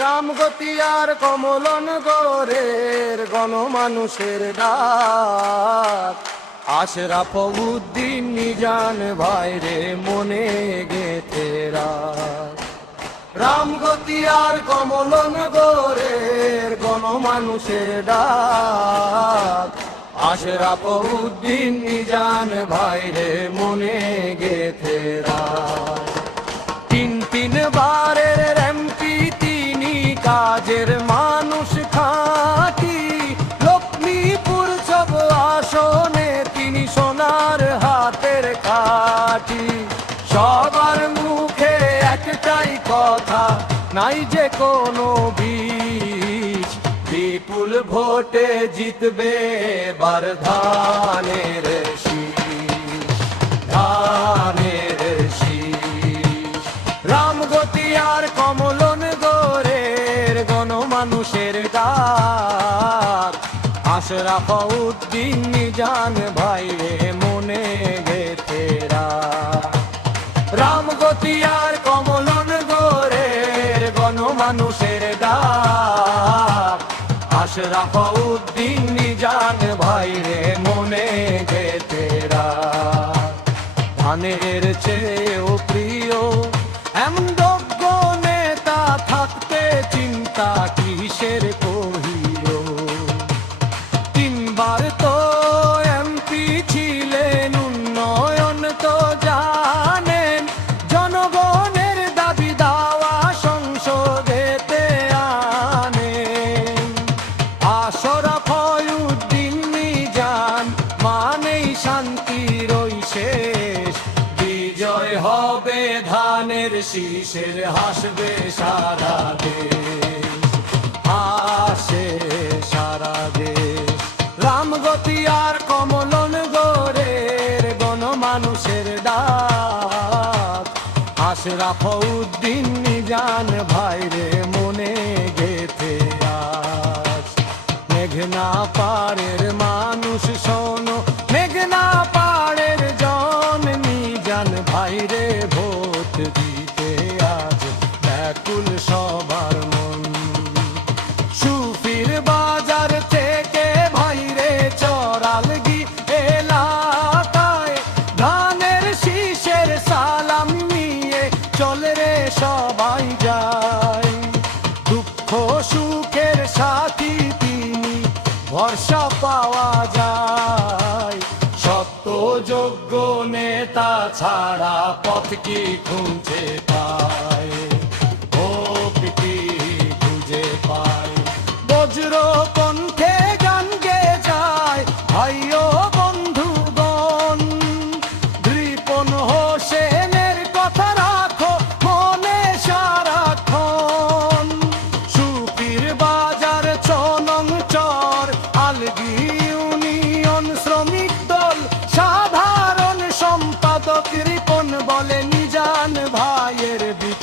রামগতি আর কমলন গোরের গণমানুষের ডাক। আশরাফ উদ্দিন নিজান ভাইরে মনে রামগতি আর কমলন গোরের গণমানুষের ডাক। আশরাফ উদ্দিন নিজান ভাইরে মনে গেথে রাখ কাঠি সবার মুখে একটাই কথা, নাই যে কোনো বীজ বিপুল ভোটে জিতবে বার ধানের রামগতি আর কমলন গোরের গণমানুষের ডাক। আশরাফ উদ্দিন নিজান ভাইরে মনে রামগতি আর কমলন গোরের গণমানুষের ডাক। আশরাফ উদ্দিন নিজান ভাইরে মনে গেথেরা ধানের চেয়েও প্রিয়, এমন যোগ্য নেতা থাকতে চিন্তা কিসের কহিল? তিনবার আশরাফ উদ্দিন মিজান মানেই শান্তির ওই বিজয় হবে ধানের শীষের, হাসবে সারা দেশ। হাসে সারা দেশ। রামগতি আর কমলন গোরের, গণমানুষের ডাক। আশরাফ উদ্দিন নিজান ভাইরে মনে গেথে। মেঘনা পাড়ের মানুষ শোনো। মেঘনা পাড়ের জন নিজান ভাইরে ভোট দিতে আজ ব্যাকুল সবার মন। সুফির বাজার থেকে ভাইরে চরালগি এলাকায়। ধানের শীষের সালাম নিয়ে চলে রে সবাই যায়। দুঃখ সুখের সাথী ভরসা পাওয়া যায়। সত্য যোগ্য নেতা ছাড়া পথ কি খুঁজে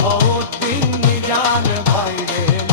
আশরাফ উদ্দিন নিজান ভাইরে